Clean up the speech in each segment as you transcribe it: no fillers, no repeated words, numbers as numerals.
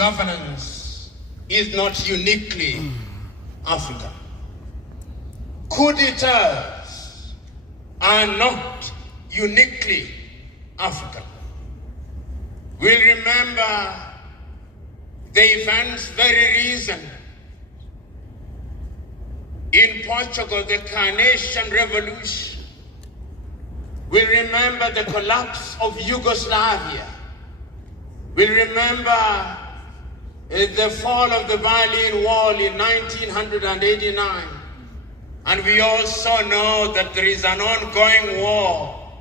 misgovernance is not uniquely African. Coup d'etats are not uniquely African. We'll remember the events very recent in Portugal, the Carnation Revolution. We'll remember the collapse of Yugoslavia. We'll remember the fall of the Berlin Wall in 1989. And we also know that there is an ongoing war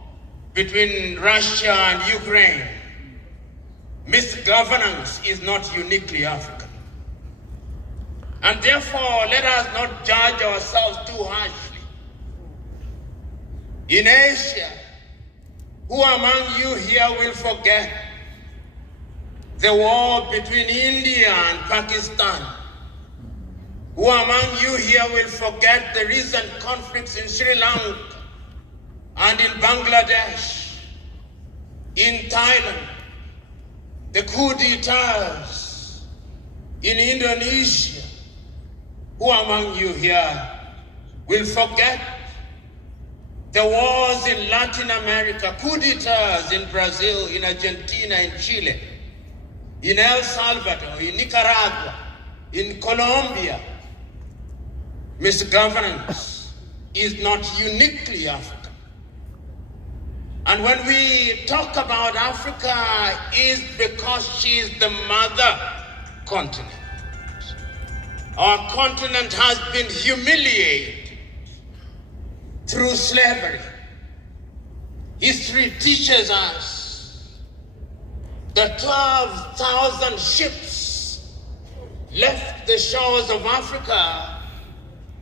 between Russia and Ukraine. Misgovernance is not uniquely African. And therefore, let us not judge ourselves too harshly. In Asia, who among you here will forget the war between India and Pakistan? Who among you here will forget the recent conflicts in Sri Lanka and in Bangladesh, in Thailand, the coup d'etats in Indonesia? Who among you here will forget the wars in Latin America, coup d'etats in Brazil, in Argentina, in Chile, in El Salvador, in Nicaragua, in Colombia? Misgovernance is not uniquely African. And when we talk about Africa, it's because she is the mother continent. Our continent has been humiliated through slavery. History teaches us that 12,000 ships left the shores of Africa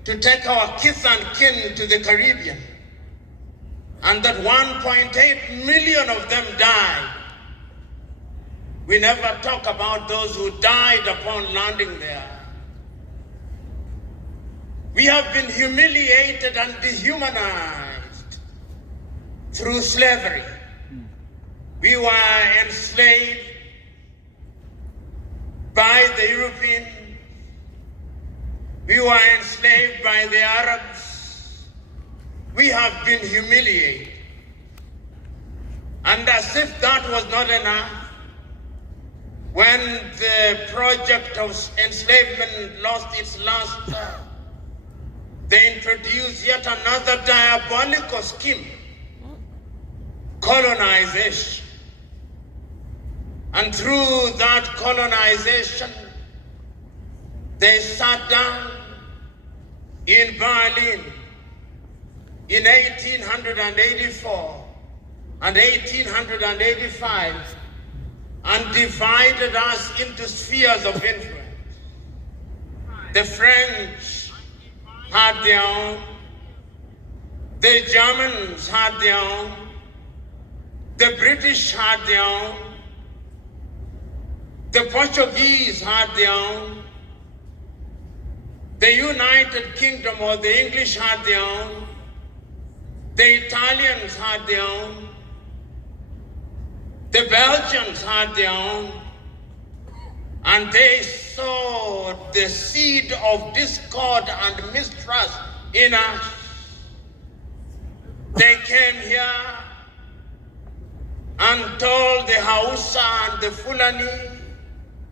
to take our kith and kin to the Caribbean, and that 1.8 million of them died. We never talk about those who died upon landing there. We have been humiliated and dehumanized through slavery. We were enslaved by the Europeans. We were enslaved by the Arabs. We have been humiliated. And as if that was not enough, when the project of enslavement lost its last term, they introduced yet another diabolical scheme, colonization. And through that colonization, they sat down in Berlin in 1884 and 1885 and divided us into spheres of influence. The French had their own, the Germans had their own, the British had their own, the Portuguese had their own, the United Kingdom or the English had their own, the Italians had their own, the Belgians had their own, and they sowed the seed of discord and mistrust in us. They came here and told the Hausa and the Fulani,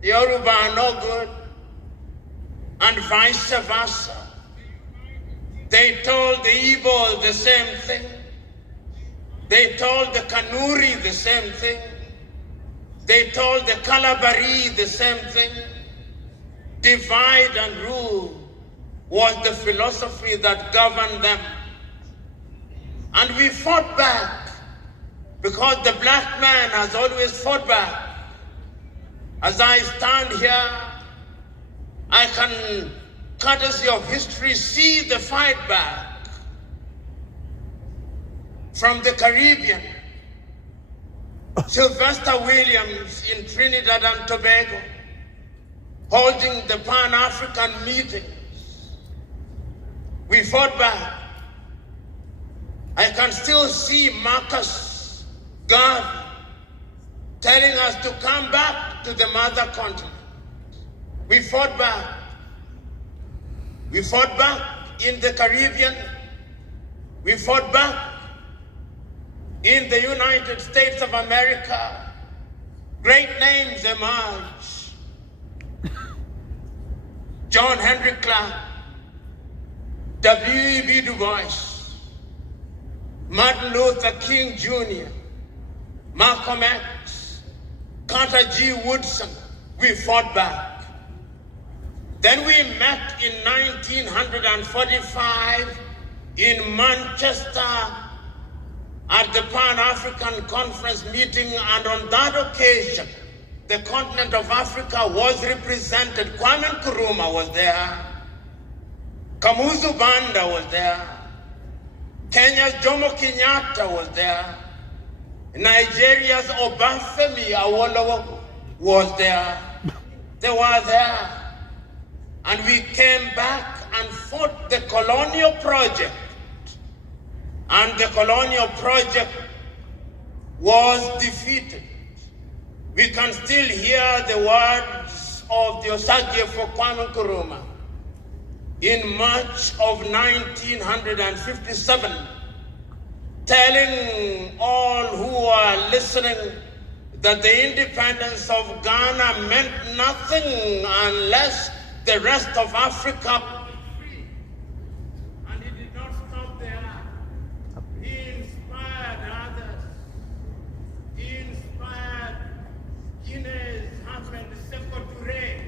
the Yoruba are no good, and vice versa. They told the Igbo the same thing. They told the Kanuri the same thing. They told the Kalabari the same thing. Divide and rule was the philosophy that governed them. And we fought back because the black man has always fought back. As I stand here, I can, courtesy of history, see the fight back from the Caribbean. Sylvester Williams in Trinidad and Tobago, holding the Pan-African meetings. We fought back. I can still see Marcus Garvey telling us to come back to the mother continent. We fought back. We fought back in the Caribbean. We fought back in the United States of America. Great names emerged. John Henry Clark, W.E.B. Du Bois, Martin Luther King Jr., Malcolm X, Carter G. Woodson. We fought back. Then we met in 1945 in Manchester at the Pan-African Conference meeting, and on that occasion, the continent of Africa was represented. Kwame Nkrumah was there. Kamuzu Banda was there. Kenya's Jomo Kenyatta was there. Nigeria's Obafemi Awolowo was there. They were there. And we came back and fought the colonial project. And the colonial project was defeated. We can still hear the words of the Osagyefo Kwame Nkrumah in March of 1957, telling all who are listening that the independence of Ghana meant nothing unless the rest of Africa was free. And he did not stop there. He inspired others. He inspired Guinea's husband, Sekou Touré,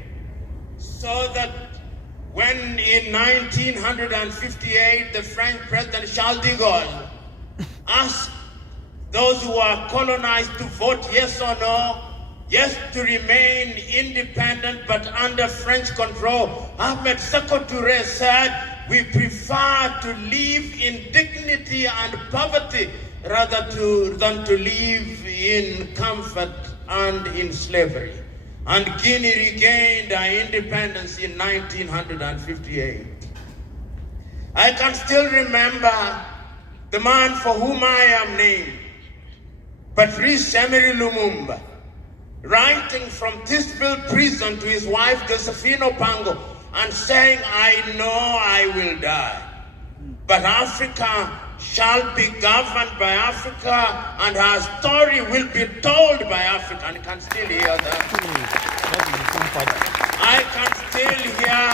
so that when in 1958 the French President Charles de Gaulle asked those who were colonized to vote yes or no, yes to remain independent but under French control, Ahmed Sekou Touré said, we prefer to live in dignity and poverty rather than to live in comfort and in slavery. And Guinea regained her independence in 1958. I can still remember the man for whom I am named, Patrice Lumumba, writing from Tisville prison to his wife Josephine Pango and saying, I know I will die, but Africa shall be governed by Africa and her story will be told by Africa. And you can still hear that. I can still hear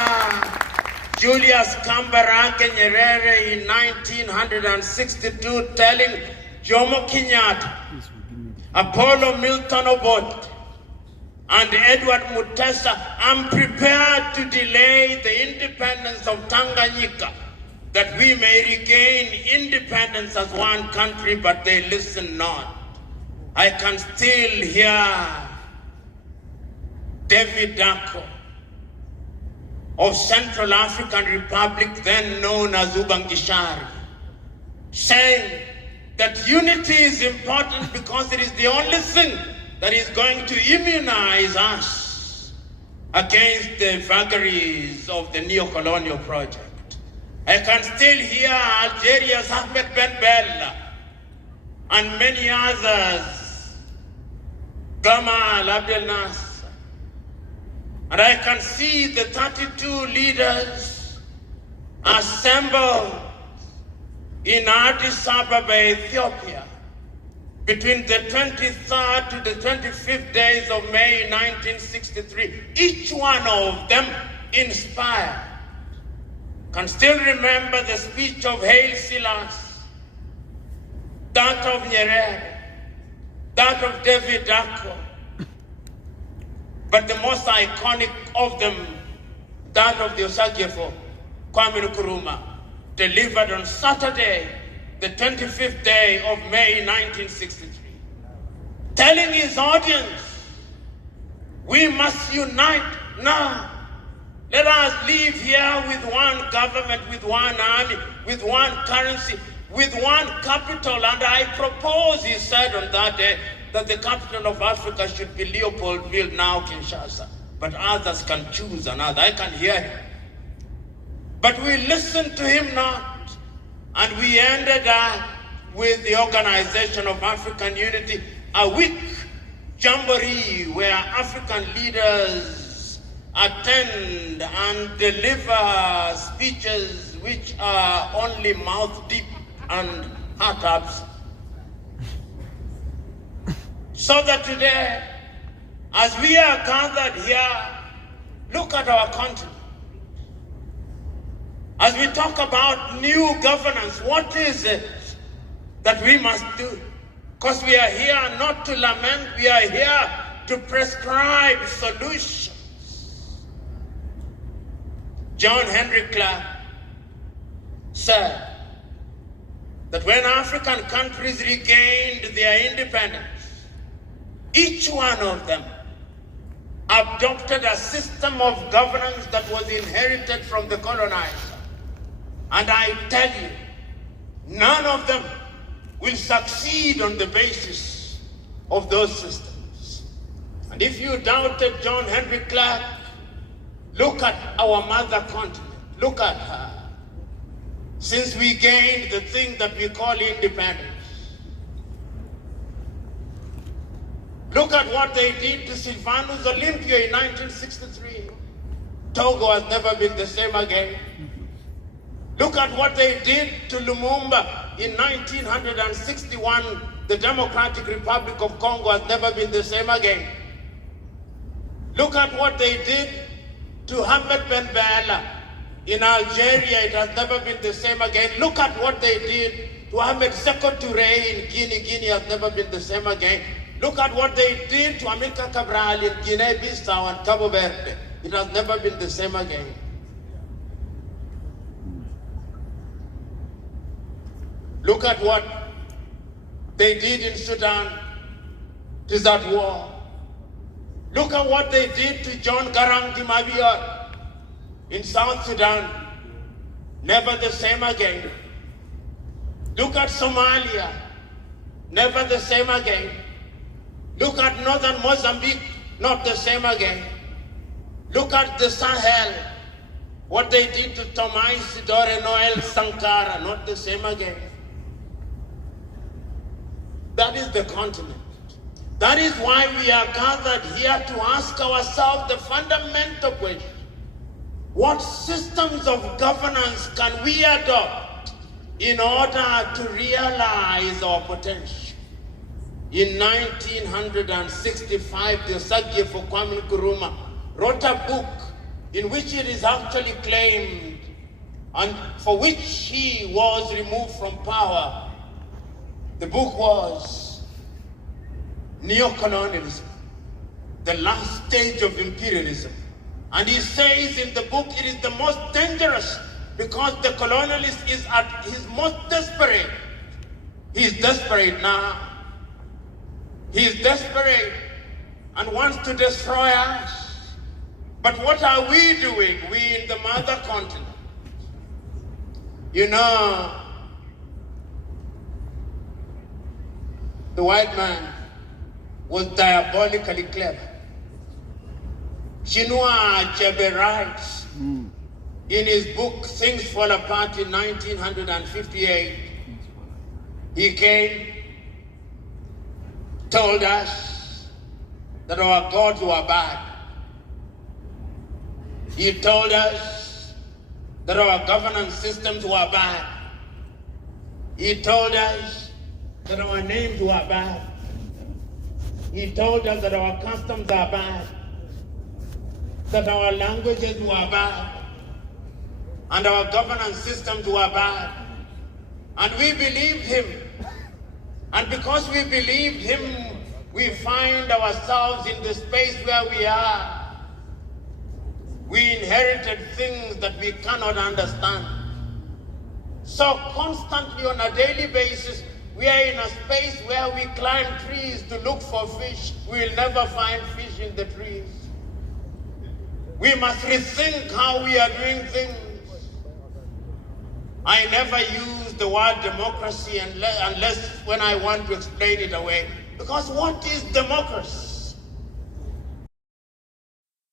Julius Kambarage Nyerere in 1962 telling Jomo Kenyatta, Apollo Milton Obote, and Edward Mutesa, I'm prepared to delay the independence of Tanganyika that we may regain independence as one country, but they listen not. I can still hear David Dako of Central African Republic, then known as Ubangishari, saying that unity is important because it is the only thing that is going to immunize us against the vagaries of the neo-colonial project. I can still hear Algeria's Ahmed Ben Bella and many others, Gamal Abdel Nasser. And I can see the 32 leaders assembled in Addis Ababa, Ethiopia, between the 23rd to the 25th days of May 1963. Each one of them inspired. Can still remember the speech of Haile Selassie, that of Nyerere, that of David Dako, but the most iconic of them, that of the Osagyefo Kwame Nkrumah, delivered on Saturday, the 25th day of May 1963, telling his audience, we must unite now. Let us live here with one government, with one army, with one currency, with one capital. And I propose, he said on that day, that the capital of Africa should be Leopoldville, now Kinshasa. But others can choose another. I can hear him. But we listened to him not. And we ended up with the Organization of African Unity, a week jamboree where African leaders attend and deliver speeches which are only mouth deep and heart absent. So that today, as we are gathered here, look at our continent. As we talk about new governance, what is it that we must do? Because we are here not to lament, we are here to prescribe solutions. John Henry Clark said that when African countries regained their independence, each one of them adopted a system of governance that was inherited from the colonizer. And I tell you, none of them will succeed on the basis of those systems. And if you doubted John Henry Clark, look at our mother continent. Look at her. Since we gained the thing that we call independence, look at what they did to Sylvanus Olympia in 1963. Togo has never been the same again. Look at what they did to Lumumba in 1961. The Democratic Republic of Congo has never been the same again. Look at what they did to Ahmed Ben Bella in Algeria. It has never been the same again. Look at what they did to Ahmed Sékou Touré in Guinea. Guinea has never been the same again. Look at what they did to Amilcar Cabral in Guinea-Bissau and Cabo Verde. It has never been the same again. Look at what they did in Sudan. It is at war. Look at what they did to John Garang di Mabior in South Sudan. Never the same again. Look at Somalia. Never the same again. Look at northern Mozambique. Not the same again. Look at the Sahel. What they did to Thomas Isidore Noel Sankara. Not the same again. That is the continent. That is why we are gathered here to ask ourselves the fundamental question. What systems of governance can we adopt in order to realize our potential? In 1965, the Osagie for Kwame Nkrumah wrote a book in which it is actually claimed, and for which he was removed from power. The book was Neocolonialism, the last stage of imperialism. And he says in the book it is the most dangerous because the colonialist is at his most desperate. He is desperate now. He is desperate and wants to destroy us. But what are we doing, we in the mother continent? You know, the white man was diabolically clever. Chinua Achebe writes in his book, Things Fall Apart in 1958, he came, told us that our gods were bad. He told us that our governance systems were bad. He told us that our names were bad. He told us that our customs are bad, that our languages were bad, and our governance systems were bad. And we believed him. And because we believed him, we find ourselves in the space where we are. We inherited things that we cannot understand. So constantly on a daily basis, we are in a space where we climb trees to look for fish. We will never find fish in the trees. We must rethink how we are doing things. I never use the word democracy unless when I want to explain it away. Because what is democracy?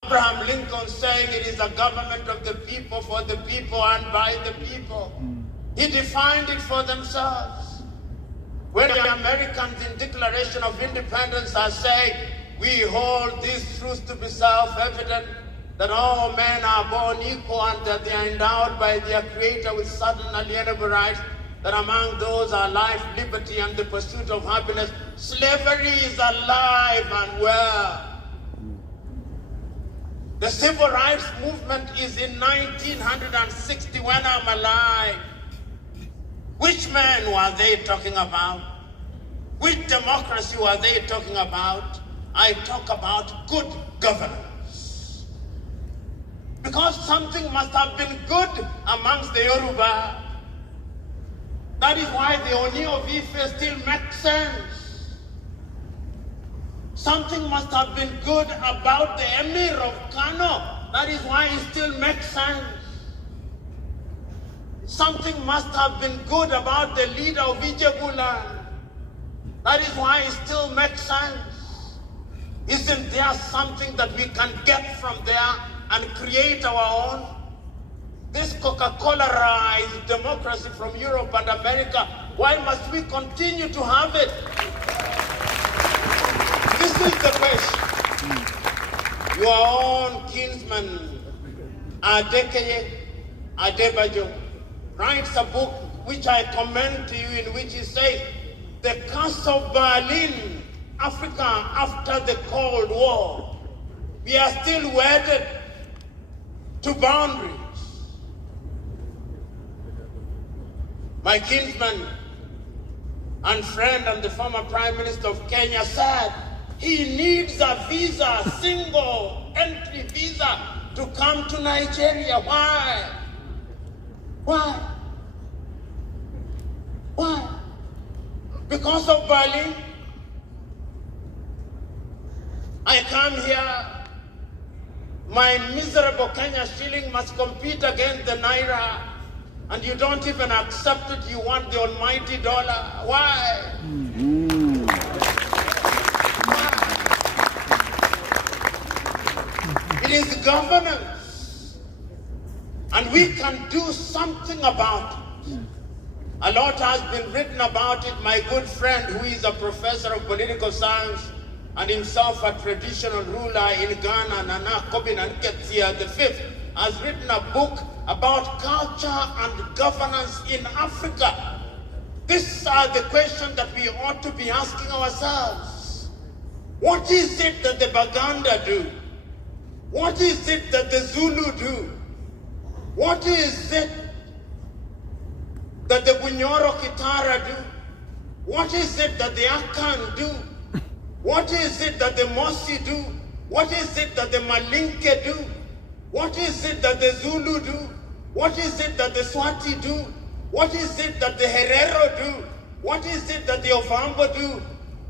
Abraham Lincoln saying it is a government of the people, for the people, and by the people. He defined it for themselves. When the Americans in Declaration of Independence are saying, we hold this truth to be self-evident, that all men are born equal and that they are endowed by their Creator with certain alienable rights, that among those are life, liberty, and the pursuit of happiness. Slavery is alive and well. The civil rights movement is in 1960 when I'm alive. Which men were they talking about? Which democracy were they talking about? I talk about good governance. Because something must have been good amongst the Yoruba. That is why the Oni of Ife still makes sense. Something must have been good about the Emir of Kano. That is why it still makes sense. Something must have been good about the leader of Ijebuland. That is why it still makes sense. Isn't there something that we can get from there and create our own? This Coca-Cola-ized democracy from Europe and America, why must we continue to have it? This is the question. Your own kinsman, Adekeye Adebayo, writes a book which I commend to you, in which he says, the curse of Berlin, Africa after the Cold War. We are still wedded to boundaries. My kinsman and friend and the former Prime Minister of Kenya said he needs a visa, single entry visa, to come to Nigeria. Why? Why? Why? Because of Berlin? I come here, my miserable Kenya shilling must compete against the Naira, and you don't even accept it, you want the almighty dollar. Why? Why? It is governance, and we can do something about it. A lot has been written about it. My good friend, who is a professor of political science and himself a traditional ruler in Ghana, Nana Kobina Nketiah V, has written a book about culture and governance in Africa. These are the questions that we ought to be asking ourselves. What is it that the Baganda do? What is it that the Zulu do? What is it that the Bunyoro Kitara do? What is it that the Akan do? What is it that the Mosi do? What is it that the Malinke do? What is it that the Zulu do? What is it that the Swati do? What is it that the Herero do? What is it that the Ovambo do?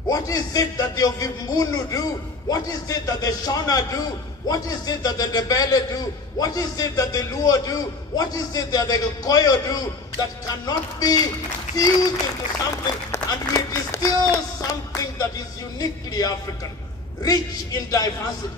What is it that the Ovimbunu do? What is it that the Shona do? What is it that the Ndebele do? What is it that the Luo do? What is it that the Koyo do that cannot be fused into something, and we distill something that is uniquely African, rich in diversity?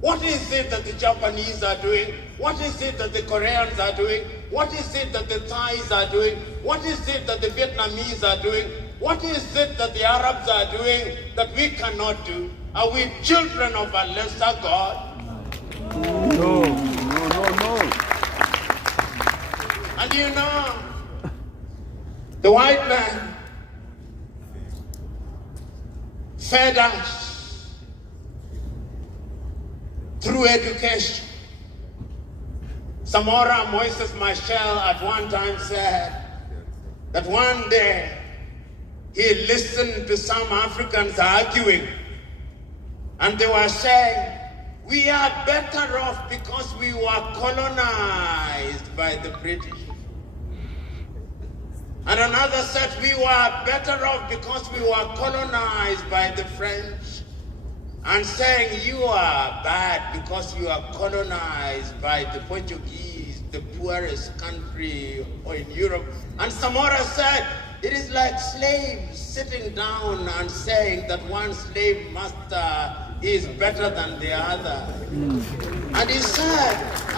What is it that the Japanese are doing? What is it that the Koreans are doing? What is it that the Thais are doing? What is it that the Vietnamese are doing? What is it that the Arabs are doing that we cannot do? Are we children of a lesser God? No. And you know, the white man fed us through education. Samora Moises Machel at one time said that one day he listened to some Africans arguing, and they were saying, we are better off because we were colonized by the British. And another said we were better off because we were colonized by the French. And saying you are bad because you are colonized by the Portuguese, the poorest country in Europe. And Samora said, it is like slaves sitting down and saying that one slave master is better than the other. And he said,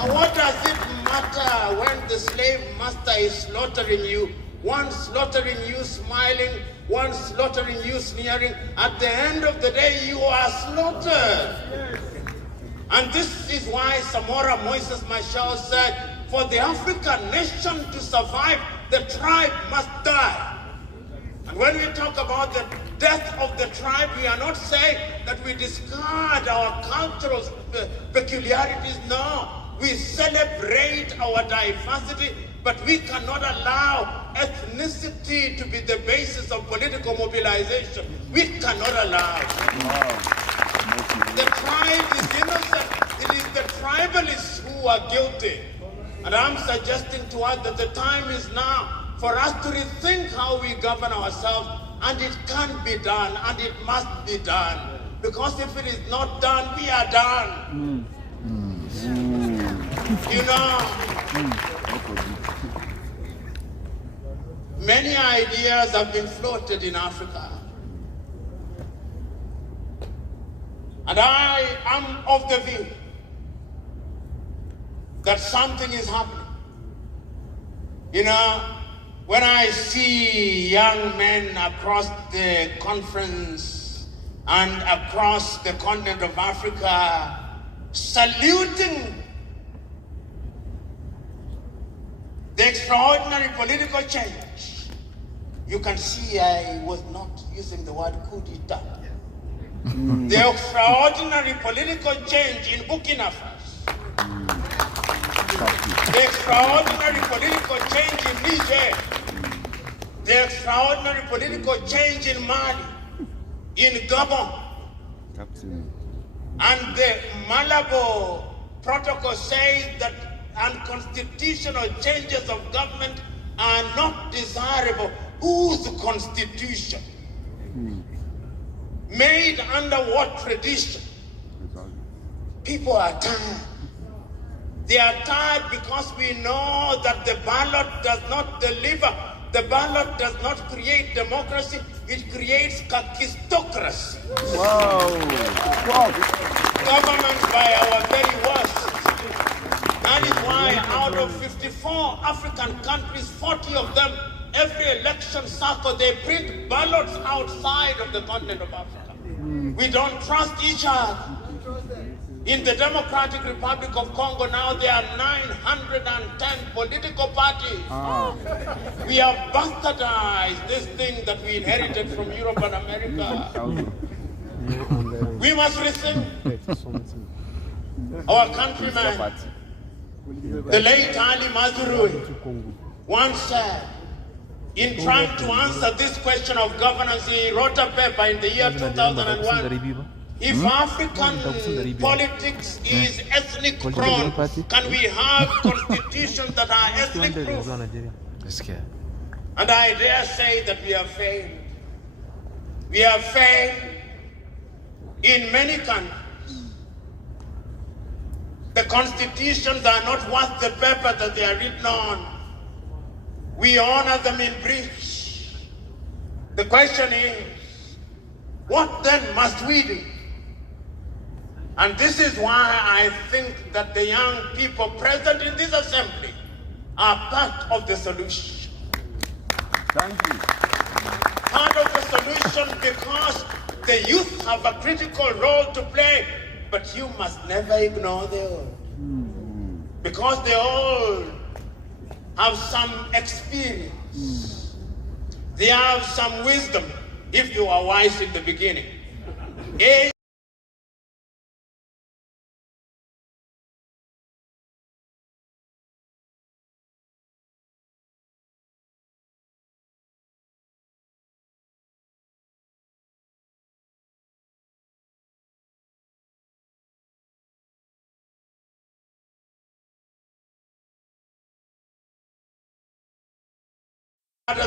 what does it matter when the slave master is slaughtering you? One slaughtering you smiling, one slaughtering you sneering. At the end of the day, you are slaughtered. And this is why Samora Moises Machel said, for the African nation to survive, the tribe must die. And when we talk about the death of the tribe, we are not saying that we discard our cultural peculiarities. No, we celebrate our diversity, but we cannot allow ethnicity to be the basis of political mobilization. We cannot allow it. Wow. The tribe is innocent. It is the tribalists who are guilty. And I'm suggesting to us that the time is now for us to rethink how we govern ourselves, and it can be done, and it must be done. Because if it is not done, we are done. You know, many ideas have been floated in Africa. And I am of the view that something is happening. You know, when I see young men across the conference and across the continent of Africa saluting the extraordinary political change, you can see I was not using the word coup d'etat. The extraordinary political change in Burkina Faso, the extraordinary political change in Niger, the extraordinary political change in Mali, in Gabon, and the Malabo Protocol says that unconstitutional changes of government are not desirable. Whose constitution? Made under what tradition? People are tired. They are tired because we know that the ballot does not deliver. The ballot does not create democracy. It creates kakistocracy. Wow. Wow. Government by our very worst. That is why out of 54 African countries, 40 of them, every election cycle, they print ballots outside of the continent of Africa. We don't trust each other. In the Democratic Republic of Congo now, there are 910 political parties. We have bastardized this thing that we inherited from Europe and America. We must rethink. Our countryman, the late Ali Mazrui, once said, in trying to answer this question of governance, he wrote a paper in the year 2001. If African politics is ethnic prone, can we have constitutions that are ethnic proof? And I dare say that we have failed. We have failed in many countries. The constitutions are not worth the paper that they are written on. We honor them in breach. The question is, what then must we do? And this is why I think that the young people present in this assembly are part of the solution. Thank you. Part of the solution because the youth have a critical role to play, but you must never ignore the old. Because the old have some experience. They have some wisdom if you are wise in the beginning.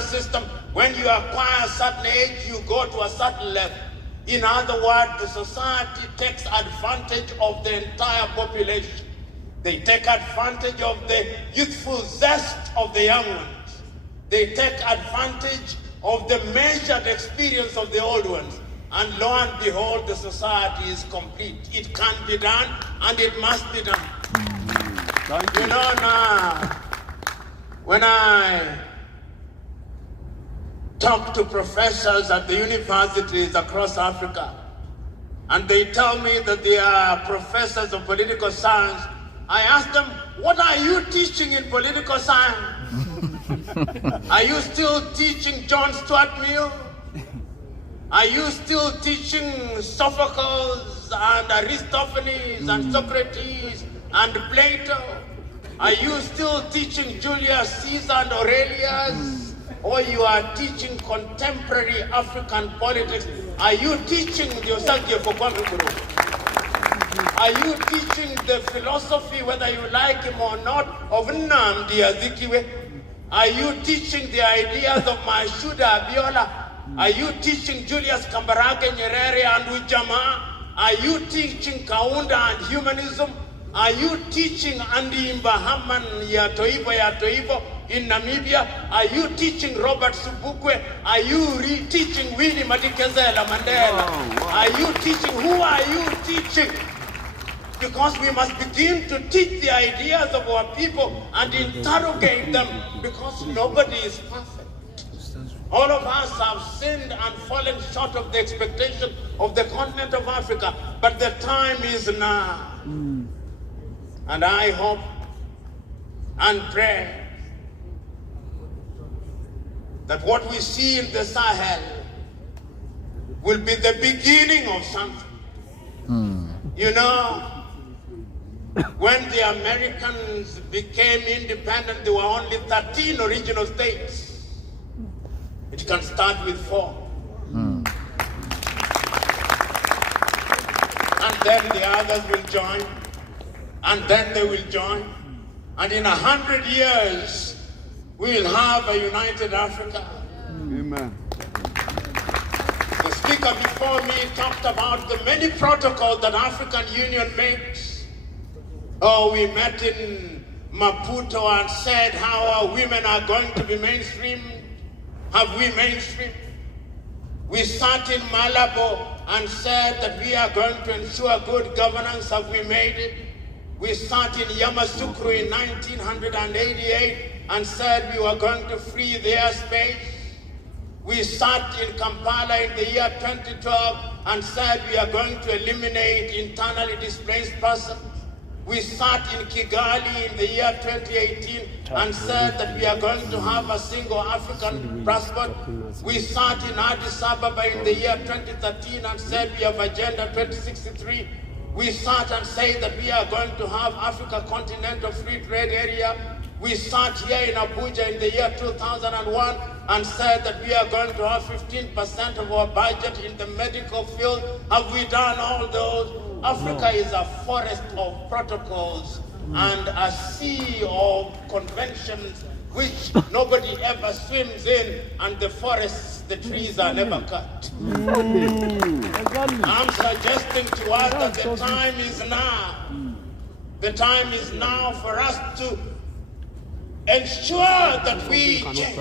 System, when you acquire a certain age, you go to a certain level. In other words, the society takes advantage of the entire population. They take advantage of the youthful zest of the young ones. They take advantage of the measured experience of the old ones. And lo and behold, the society is complete. It can be done, and it must be done. You know now, when I talk to professors at the universities across Africa, and they tell me that they are professors of political science, I ask them, what are you teaching in political science? Are you still teaching John Stuart Mill? Are you still teaching Sophocles and Aristophanes and Socrates and Plato? Are you still teaching Julius Caesar and Aurelius? Or you are teaching contemporary African politics? Are you teaching the Osage Fokwame Group? Are you teaching the philosophy, whether you like him or not, of Nnamdi Azikiwe? Are you teaching the ideas of Mashuda Abiola? Are you teaching Julius Kambarage Nyerere and Ujamaa? Are you teaching Kaunda and humanism? Are you teaching Andy Mbahaman Yatoivo in Namibia? Are you teaching Robert Subukwe? Are you teaching Winnie Madikizela Mandela? Wow. Are you teaching? Who are you teaching? Because we must begin to teach the ideas of our people and interrogate them, because nobody is perfect. All of us have sinned and fallen short of the expectation of the continent of Africa, but the time is now. And I hope and pray that what we see in the Sahel will be the beginning of something. You know, when the Americans became independent, there were only 13 original states. It can start with 4. And then the others will join. And then they will join. And in 100 years, we will have a united Africa. Amen. The speaker before me talked about the many protocols that African Union makes. Oh, we met in Maputo and said how our women are going to be mainstream. Have we mainstream? We sat in Malabo and said that we are going to ensure good governance. Have we made it? We sat in Yamoussoukro in 1988 and said we were going to free the airspace. We sat in Kampala in the year 2012 and said we are going to eliminate internally displaced persons. We sat in Kigali in the year 2018 and said that we are going to have a single African passport. We sat in Addis Ababa in the year 2013 and said we have Agenda 2063. We sat and said that we are going to have Africa Continental Free Trade Area. We sat here in Abuja in the year 2001 and said that we are going to have 15% of our budget in the medical field. Have we done all those? Africa is a forest of protocols and a sea of conventions which nobody ever swims in, and the forests, the trees are never cut. I'm suggesting to us that the time is now. The time is now for us to ensure that we change.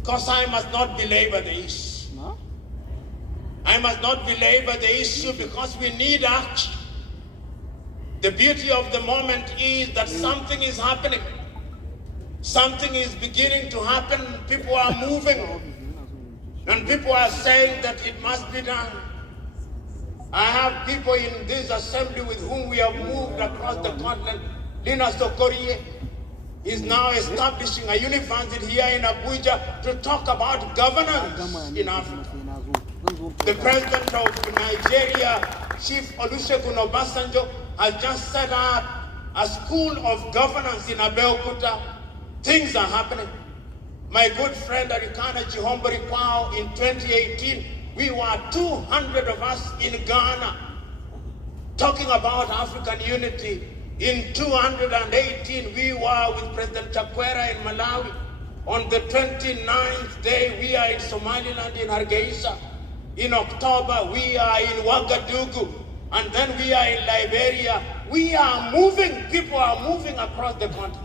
Because I must not belabor the issue. I must not belabor the issue because we need action. The beauty of the moment is that something is happening. Something is beginning to happen. People are moving. And people are saying that it must be done. I have people in this assembly with whom we have moved across the continent. Lina Sokorie is now establishing a university here in Abuja to talk about governance in Africa. The president of Nigeria, Chief Olusegun Obasanjo, has just set up a school of governance in Abeokuta. Things are happening. My good friend Arikana Chihombori Kwao, in 2018, we were 200 of us in Ghana talking about African unity. In 218, we were with President Chakwera in Malawi. On the 29th day, we are in Somaliland in Hargeisa. In October, we are in Ouagadougou. And then we are in Liberia. We are moving. People are moving across the continent.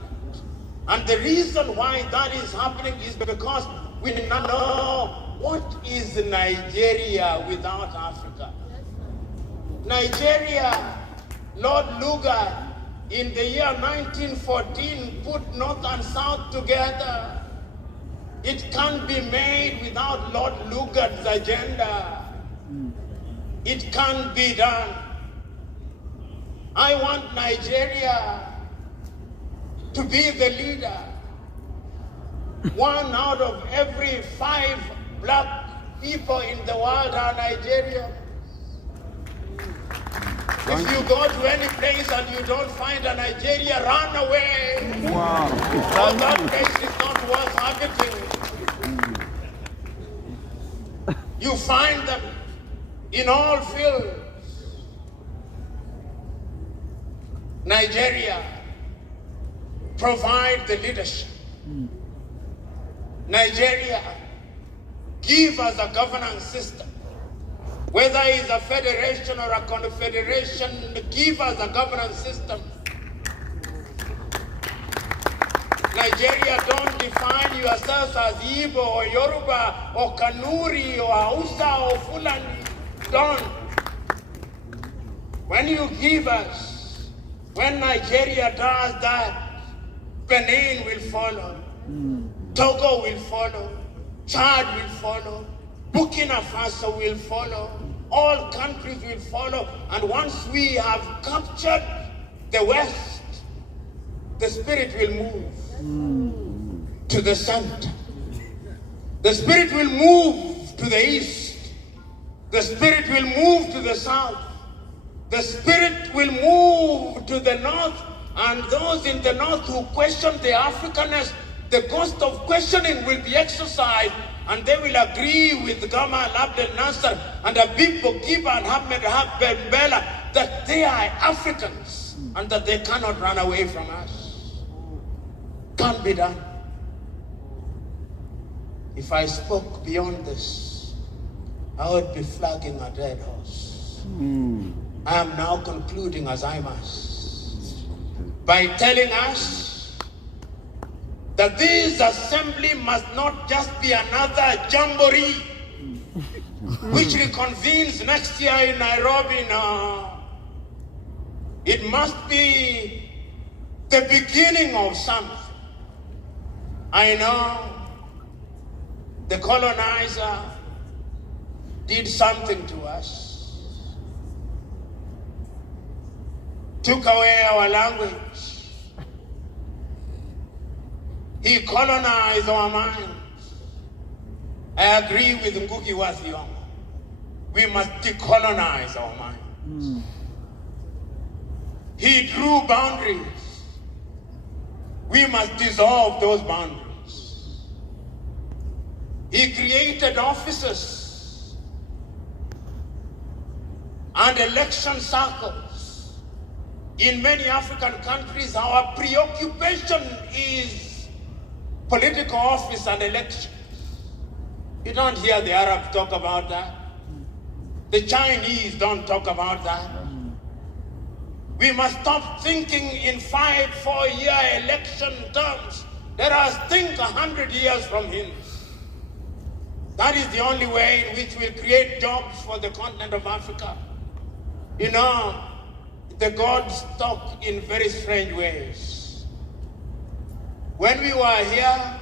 And the reason why that is happening is because we now know what is Nigeria without Africa. Nigeria, Lord Lugard, in the year 1914, put North and South together. It can't be made without Lord Lugard's agenda. It can be done. I want Nigeria to be the leader. 1 out of every 5 black people in the world are Nigerians. If you go to any place and you don't find a Nigeria, run away. Wow. Oh, that place is not worth habiting. You find them in all fields. Nigeria provide the leadership. Nigeria give us a governance system. Whether it's a federation or a confederation, give us a governance system. Nigeria, don't define yourselves as Igbo or Yoruba or Kanuri or Hausa or Fulani. Don't. When you give us, when Nigeria does that, Benin will follow, Togo will follow, Chad will follow, Burkina Faso will follow, all countries will follow, and once we have captured the West, the Spirit will move to the center. The Spirit will move to the east. The Spirit will move to the south. The Spirit will move to the north, and those in the north who question the Africanness, the ghost of questioning will be exercised, and they will agree with Gamal Abdel Nasser and Habib Bourguiba and Ahmed Ben Bella that they are Africans and that they cannot run away from us. Can't be done. If I spoke beyond this, I would be flagging a dead horse. I am now concluding as I must by telling us that this assembly must not just be another jamboree which reconvenes next year in Nairobi. No. It must be the beginning of something. I know the colonizer did something to us, took away our language. He colonized our minds. I agree with Ngugi wa Thiong'o. We must decolonize our minds. He drew boundaries. We must dissolve those boundaries. He created offices and election circles. In many African countries, our preoccupation is political office and elections. You don't hear the Arabs talk about that. The Chinese don't talk about that. We must stop thinking in 5 4-year election terms. Let us think 100 years from here. That is the only way in which we'll create jobs for the continent of Africa. You know, the gods talk in very strange ways. When we were here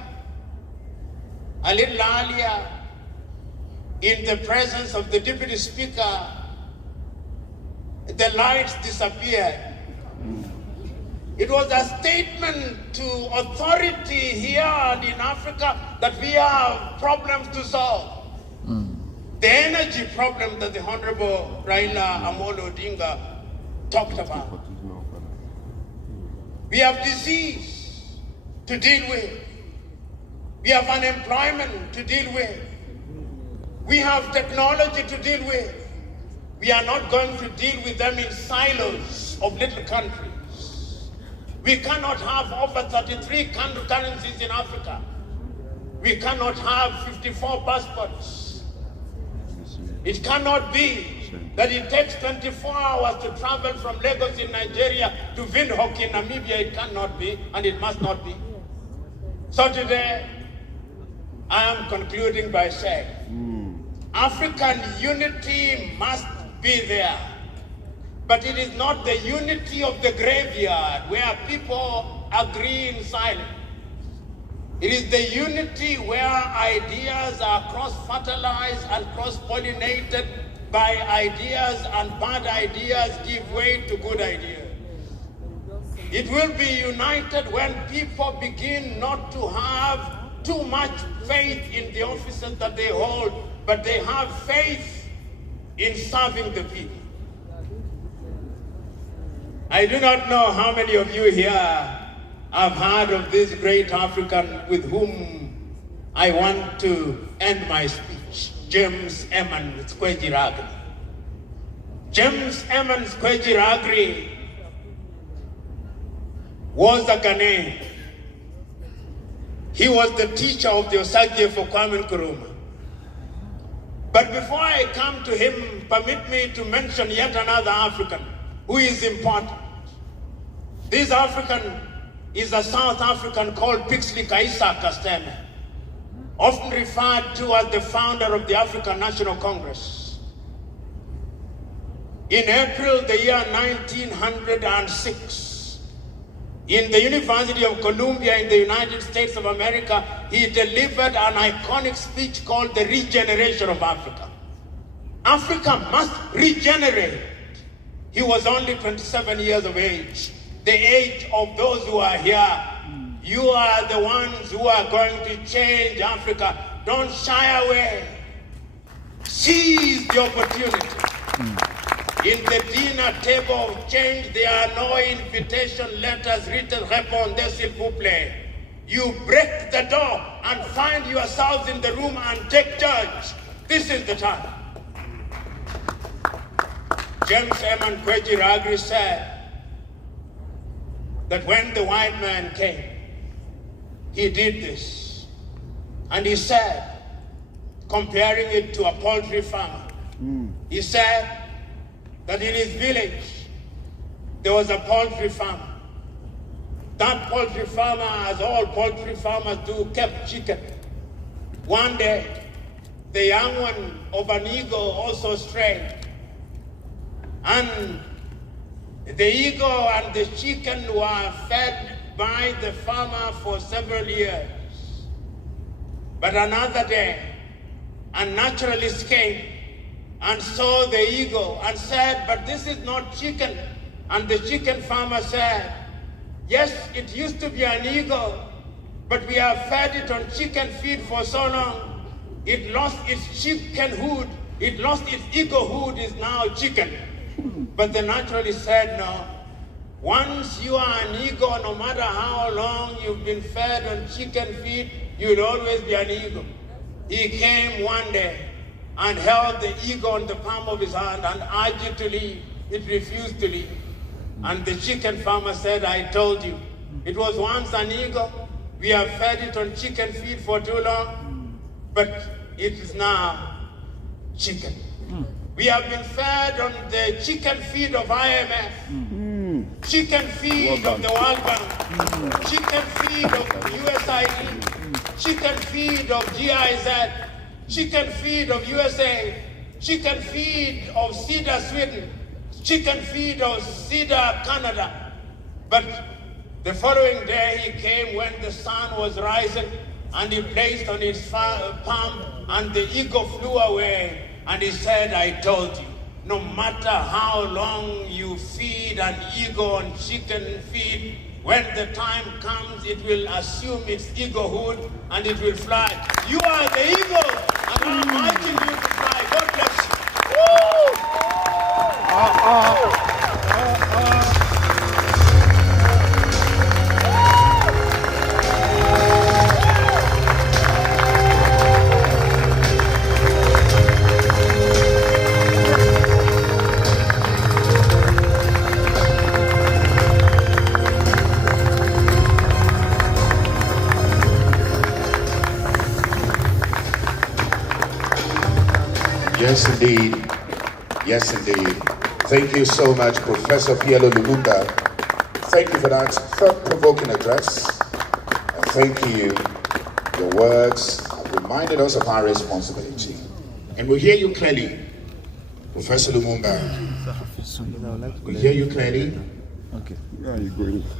a little earlier in the presence of the Deputy Speaker, the lights disappeared. It was a statement to authority here and in Africa that we have problems to solve. The energy problem that the Honorable Raila Amolo Odinga talked about. We have disease to deal with. We have unemployment to deal with. We have technology to deal with. We are not going to deal with them in silos of little countries. We cannot have over 33 currencies in Africa. We cannot have 54 passports. It cannot be that it takes 24 hours to travel from Lagos in Nigeria to Windhoek in Namibia. It cannot be, and it must not be. So today, I am concluding by saying, African unity must be there. But it is not the unity of the graveyard where people agree in silence. It is the unity where ideas are cross-fertilized and cross-pollinated by ideas, and bad ideas give way to good ideas. It will be united when people begin not to have too much faith in the offices that they hold, but they have faith in serving the people. I do not know how many of you here have heard of this great African with whom I want to end my speech, James Emmons Kwejiragri. James Emmons Kwejiragri was a Ghanaian. He was the teacher of the Osage for Kwame Nkrumah. But before I come to him, permit me to mention yet another African who is important. This African is a South African called Pixley Kaisa Kasteme, often referred to as the founder of the African National Congress. In April the year 1906, in the University of Columbia in the United States of America, he delivered an iconic speech called The Regeneration of Africa. Africa must regenerate. He was only 27 years of age, the age of those who are here. You are the ones who are going to change Africa. Don't shy away. Seize the opportunity. In the dinner table of change, there are no invitation letters written, répondez s'il vous plaît. You break the door and find yourselves in the room and take charge. This is the time. James Emmons Kwejiragri said that when the white man came, he did this. And he said, comparing it to a poultry farmer, he said that in his village, there was a poultry farmer. That poultry farmer, as all poultry farmers do, kept chicken. One day, the young one of an eagle also strayed. And the eagle and the chicken were fed by the farmer for several years. But another day, a naturalist came and saw the eagle and said, but this is not chicken. And the chicken farmer said, yes, it used to be an eagle, but we have fed it on chicken feed for so long, it lost its chickenhood, it lost its eaglehood, is now chicken. But the naturalist said, no, once you are an eagle, no matter how long you've been fed on chicken feed, you'll always be an eagle. He came one day and held the eagle in the palm of his hand and urged it to leave. It refused to leave. And the chicken farmer said, I told you, it was once an eagle. We have fed it on chicken feed for too long, but it is now chicken. We have been fed on the chicken feed of IMF, chicken feed of the World Bank, chicken feed of USAID, chicken feed of GIZ, chicken feed of USA, chicken feed of CEDA Sweden, chicken feed of CEDA Canada. But the following day he came when the sun was rising and he placed on his palm and the eagle flew away and he said, I told you, no matter how long you feed an eagle on chicken feed, when the time comes, it will assume its eaglehood and it will fly. You are the eagle, and I'm urging you to fly. God bless Yes, indeed. Yes, indeed. Thank you so much, Professor P.L.O. Lumumba. Thank you for that thought-provoking address. And thank you. Your words have reminded us of our responsibility. And we hear you clearly, Professor Lumumba. We hear you clearly. Okay. Yeah, you're going.